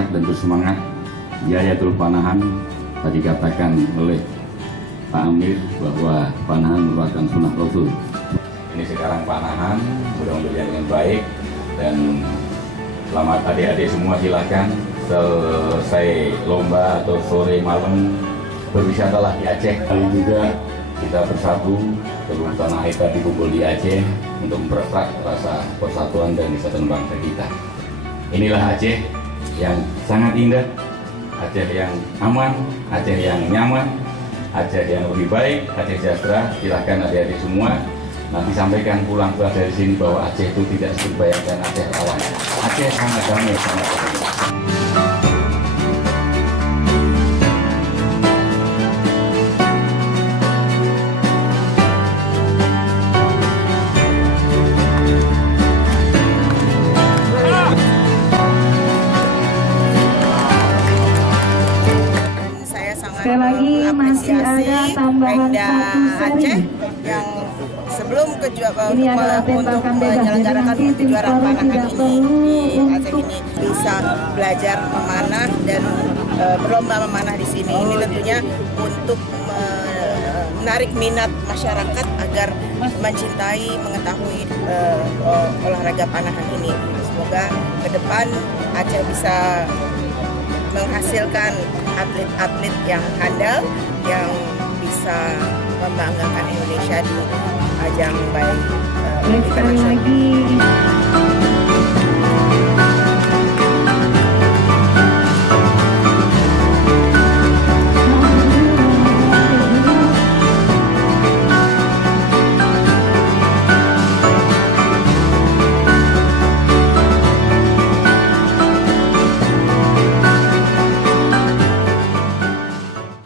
semangat dan bersemangat. Jayatul Panahan tadi katakan oleh Pak Amir bahwa panahan merupakan sunnah Rasul. Ini sekarang panahan, mudah-mudahan dengan baik, dan selamat adik-adik semua. Silakan selesai lomba atau sore malam berwisatalah di Aceh. Kali juga kita bersatu, seluruh tanah air tadi kumpul di Aceh untuk mempererat rasa persatuan dan kesatuan bangsa kita. Inilah Aceh yang sangat indah, Aceh yang aman, Aceh yang nyaman, Aceh yang lebih baik, Aceh sejahtera. Silahkan adik-adik semua nanti sampaikan pulang dari sini bahwa Aceh itu tidak seperti bayangkan Aceh lawan. Aceh sangat damai, sangat damai. Sekali lagi masih ada tambahan Pemda satu Aceh seri. yang sebelum Ini adalah tembakan bebas, menyelenggarakan jadi kejuaraan siswa panahan tidak ini perlu di Aceh untuk ini bisa belajar memanah dan berlomba memanah di sini. Ini tentunya untuk menarik minat masyarakat agar mencintai, mengetahui olahraga panahan ini. Semoga ke depan Aceh bisa menghasilkan atlet-atlet yang handal yang bisa membanggakan Indonesia di ajang baik sekali internasional. lagi.